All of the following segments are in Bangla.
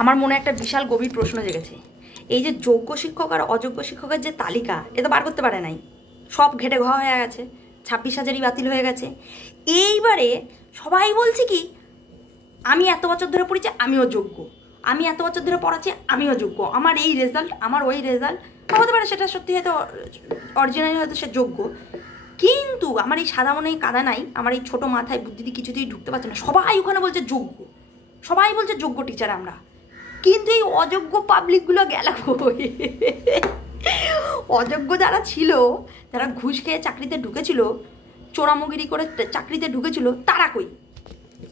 আমার মনে একটা বিশাল গভীর প্রশ্ন জেগেছে। এই যে যোগ্য শিক্ষক আর অযোগ্য শিক্ষকের যে তালিকা, এ তো বার করতে পারে নাই, সব ঘেটে ঘ হয়ে গেছে, 26,000ই বাতিল হয়ে গেছে। এইবারে সবাই বলছে কি, আমি এত বছর ধরে পড়েছি আমিও যোগ্য, আমি এত বছর ধরে পড়াচ্ছি আমিও যোগ্য, আমার এই রেজাল্ট, আমার ওই রেজাল্ট। হতে পারে সেটা সত্যি হয়তো অরিজিনালি হয়তো সে যোগ্য, কিন্তু আমার এই সাদা মনে কাদা নাই, আমার এই ছোটো মাথায় বুদ্ধিতে কিছুতেই ঢুকতে পারছে না। সবাই ওখানে বলছে যোগ্য, সবাই বলছে যোগ্য টিচার আমরা, কিন্তু এই অযোগ্য পাবলিকগুলো গেল কই? অযোগ্য যারা ছিল, যারা ঘুষ খেয়ে চাকরিতে ঢুকেছিল, চোরামগিরি করে চাকরিতে ঢুকেছিল, তারা কই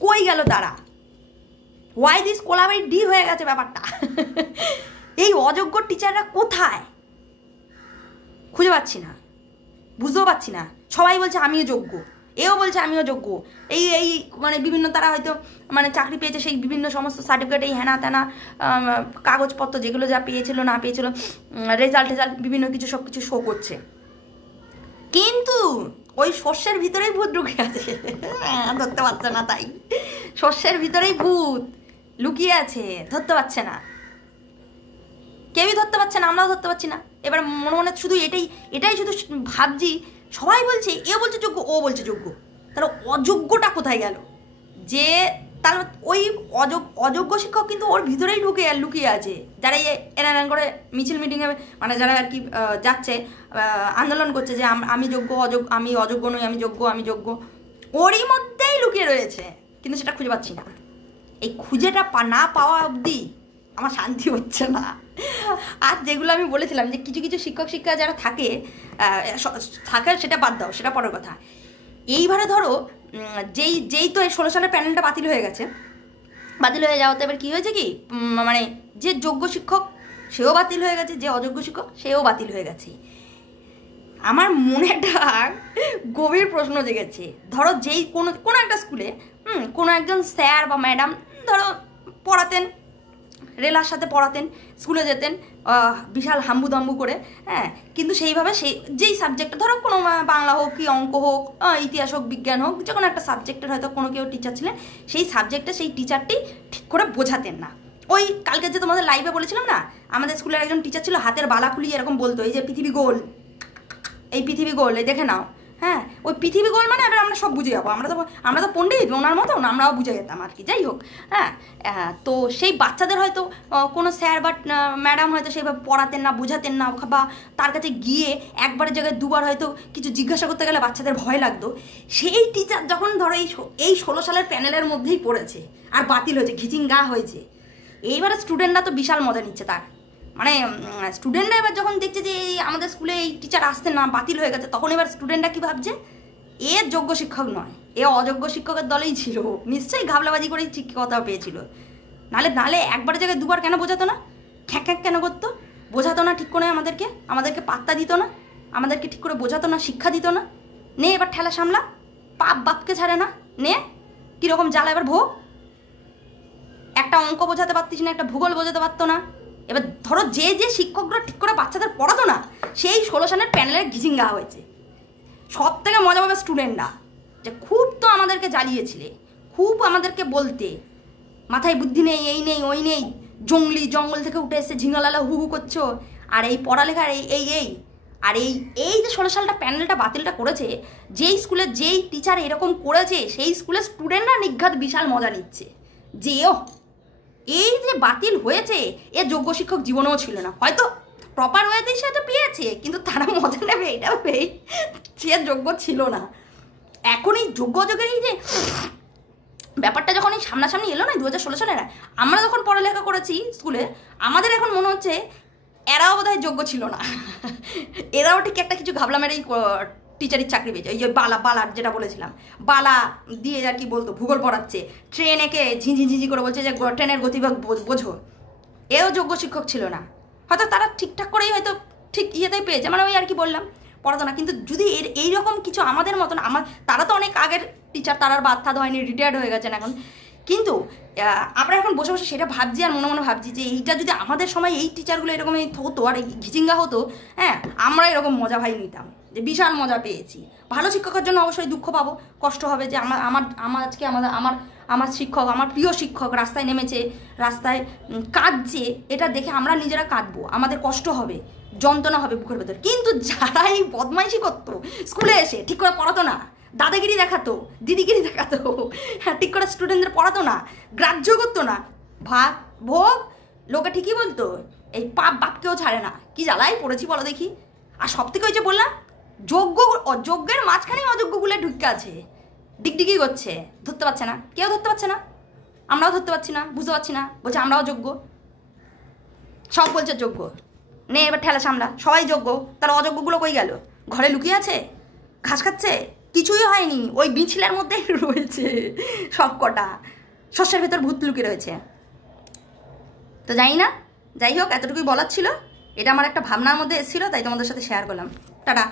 কই গেল তারা? ওয়াই দিস কোলাবাই ডি হয়ে গেছে ব্যাপারটা। এই অযোগ্য টিচাররা কোথায় খুঁজে পাচ্ছি না, বুঝতেও পারছি না। সবাই বলছে আমিও যোগ্য, এও বলছে আমিও যোগ্য, এই এই মানে বিভিন্ন তারা হয়তো মানে চাকরি পেয়েছে, সেই বিভিন্ন সমস্ত সার্টিফিকেট, এই হেনা তেনা কাগজপত্র যেগুলো যা পেয়েছিল না পেয়েছিল, রেজাল্ট বিভিন্ন কিছু সব কিছু শো করছে, কিন্তু ওই শস্যের ভিতরেই ভূত ঢুকে আছে। ধরতে পারছে না, তাই শস্যের ভিতরেই ভূত লুকিয়ে আছে, ধরতে পারছে না, কেউই ধরতে পারছে না, আমরাও ধরতে পারছি না। এবার মনে মনে শুধু এটাই শুধু ভাবছি, সবাই বলছে, এ বলছে যোগ্য, ও বলছে যোগ্য, তাহলে অযোগ্যটা কোথায় গেল? যে তাহলে ওই অযোগ্য শিক্ষক কিন্তু ওর ভিতরেই লুকিয়ে আছে, যারা এরান করে মিছিল মিটিংয়ে মানে যারা আর কি যাচ্ছে, আন্দোলন করছে যে আমি যোগ্য, আমি অযোগ্য নই, আমি যোগ্য, ওরই মধ্যেই লুকিয়ে রয়েছে, কিন্তু সেটা খুঁজে পাচ্ছি না। এই খুঁজেটা না পাওয়া অবধি আমার শান্তি হচ্ছে না। আর যেগুলো আমি বলেছিলাম যে কিছু কিছু শিক্ষক শিক্ষিকা যারা থাকে সেটা বাদ দাও, সেটা পরের কথা। এইবারে ধরো যেই তো এই 16 সালের প্যানেলটা বাতিল হয়ে গেছে, বাতিল হয়ে যাওয়াতে এবার কী হয়েছে কি, মানে যে যোগ্য শিক্ষক সেও বাতিল হয়ে গেছে, যে অযোগ্য শিক্ষক সেও বাতিল হয়ে গেছে। আমার মনে একটা গভীর প্রশ্ন জেগেছে। ধরো যেই কোনো একটা স্কুলে কোনো একজন স্যার বা ম্যাডাম ধরো পড়াতেন, রেলার সাথে পড়াতেন, স্কুলে যেতেন বিশাল হাম্বু করে, হ্যাঁ, কিন্তু সেইভাবে যেই সাবজেক্টটা ধরো কোনো বাংলা হোক কি অঙ্ক হোক, ইতিহাস হোক বিজ্ঞান হোক, যে কোনো একটা সাবজেক্টের হয়তো কোনো কেউ টিচার ছিলেন, সেই সাবজেক্টে সেই টিচারটি ঠিক করে বোঝাতেন না। ওই কালকে যে তোমাদের লাইভে বলেছিলাম না, আমাদের স্কুলের একজন টিচার ছিল, হাতের বালা খুলিয়ে এরকম বলতো, এই যে পৃথিবী গোল, এই পৃথিবী গোল, এই দেখে নাও, হ্যাঁ, ওই পৃথিবী গোল মানে এবার আমরা সব বুঝে যাবো, আমরা তো পণ্ডিত, ওনার মতন আমরাও বুঝে যেতাম আর কি। যাই হোক, হ্যাঁ, তো সেই বাচ্চাদের হয়তো কোনো স্যার বা ম্যাডাম হয়তো সেইভাবে পড়াতেন না, বোঝাতেন না, বা তার কাছে গিয়ে একবারের জায়গায় দুবার হয়তো কিছু জিজ্ঞাসা করতে গেলে বাচ্চাদের ভয় লাগতো। সেই টিচার যখন ধরো এই 16 সালের প্যানেলের মধ্যেই পড়েছে আর বাতিল হয়েছে, ঘিচিঙ্গা হয়েছে, এইবারে স্টুডেন্টরা তো বিশাল মজা নিচ্ছে তার, মানে স্টুডেন্টরা এবার যখন দেখছে যে আমাদের স্কুলে এই টিচার আসতেন না, বাতিল হয়ে গেছে, তখন এবার স্টুডেন্টরা কী ভাবছে, এ যোগ্য শিক্ষক নয়, এ অযোগ্য শিক্ষকের দলেই ছিল, নিশ্চয়ই ঘাবলাবাজি করেই শিক্ষকতা পেয়েছিল। নালে একবারের জায়গায় দুবার কেন বোঝাতো না, খ্যাঁক কেন করতো, বোঝাতো না ঠিক করে, আমাদেরকে পাত্তা দিত না, আমাদেরকে ঠিক করে বোঝাতো না, শিক্ষা দিত না। নে এবার ঠেলা সামলা, পাপ বাপকে ছাড়ে না, নে কীরকম জ্বালা এবার ভোগ। একটা অঙ্ক বোঝাতে পারতিস না, একটা ভূগোল বোঝাতে পারতো না। এবার ধরো যে শিক্ষকরা ঠিক করে বাচ্চাদের পড়াতো না, সেই 16 সালের প্যানেলের ঘিচিঙ্গা হয়েছে। সব থেকে মজা পাবে স্টুডেন্টরা, যে খুব তো আমাদেরকে জ্বালিয়েছিলে, খুব আমাদেরকে বলতে, মাথায় বুদ্ধি নেই, এই নেই ওই নেই, জঙ্গল থেকে উঠে এসে ঝিঙ্গালালা হু করছো, আর এই পড়ালেখার এই আর এই যে 16 সালটা প্যানেলটা বাতিলটা করেছে, যেই স্কুলে যেই টিচার এরকম করেছে, সেই স্কুলের স্টুডেন্টরা নিঘাত বিশাল মজা নিচ্ছে যে এই যে বাতিল হয়েছে, এ যোগ্য শিক্ষক জীবনেও ছিল না, হয়তো প্রপার ওয়েতেই সে তো পেয়েছে, কিন্তু তারা মজা নেবে এটা ভেবেই সে যোগ্য ছিল না। এখন এই যোগ্য অযোগ্যের এই যে ব্যাপারটা যখন এই সামনাসামনি এলো না 2016 সালে, আমরা যখন পড়ালেখা করেছি স্কুলে, আমাদের এখন মনে হচ্ছে এরাও বোধহয় যোগ্য ছিল না, এরাও ঠিক একটা কিছু ঘাবলা মেরেই টিচারের চাকরি পেয়েছে। ওই যে বালার যেটা বলেছিলাম, বালা দিয়ে আর কি বলতো, ভূগোল পড়াচ্ছে, ট্রেন একে ঝিঁঝি করে বলছে যে ট্রেনের গতিবেগ বোঝো, এও যোগ্য শিক্ষক ছিল না। হয়তো তারা ঠিকঠাক করেই হয়তো ঠিক ইয়েতেই পেয়েছে, মানে ওই আর কি বললাম, পড়াতো না। কিন্তু যদি এইরকম কিছু আমাদের মতন, তারা তো অনেক আগের টিচার, তারা আর বাদ হয়নি, রিটায়ার্ড হয়ে গেছেন এখন, কিন্তু আমরা এখন বসে বসে সেটা ভাবছি আর মনে ভাবছি যে এইটা যদি আমাদের সময় এই টিচারগুলো এরকম হতো আর এই ঘিচিঙ্গা হতো, হ্যাঁ, আমরা এরকম মজা ভাই নিতাম, যে বিশাল মজা পেয়েছি। ভালো শিক্ষকের জন্য অবশ্যই দুঃখ পাবো, কষ্ট হবে যে আমার আজকে আমার আমার শিক্ষক, আমার প্রিয় শিক্ষক রাস্তায় নেমেছে, রাস্তায় কাঁদছে, এটা দেখে আমরা নিজেরা কাঁদবো, আমাদের কষ্ট হবে, যন্ত্রণা হবে বুকের ভেতর। কিন্তু যারা এই বদমাইশি করতো, স্কুলে এসে ঠিক করে পড়াতো না, দাদাগিরি দেখাতো, দিদিগিরি দেখাতো, হ্যাঁ ঠিক করে স্টুডেন্টদের পড়াতো না, গ্রাহ্য করতো না, ভাগ ভোগ, লোকে ঠিকই বলতো এই পাপ বাপকেও ছাড়ে না। কি জ্বালাই পড়েছি বলো দেখি। আর সব থেকে ওই যে বললাম যোগ্য অযোগ্যের মাঝখানেই অযোগ্যগুলো ঢুকে আছে, ডিগডিগি করছে, ধরতে পারছে না, কেউ ধরতে পারছে না, আমরাও ধরতে পারছি না, বুঝতে পারছি না, বলছে আমরাও যোগ্য, সব বলছে যোগ্য, নে এবার ঠেলা সামলা, সবাই যোগ্য, তাহলে অযোগ্যগুলো কই গেল? ঘরে লুকিয়ে আছে, ঘাস খাচ্ছে, কিছুই হয়নি, ওই বিছলের মধ্যেই রয়েছে সব কটা, শস্যের ভেতর ভূত লুকিয়ে রয়েছে। তো জানি না, যাই হোক এতটুকুই বলার ছিল, এটা আমার একটা ভাবনার মধ্যে এসেছিলো, তাই তোমাদের সাথে শেয়ার করলাম। টাটা।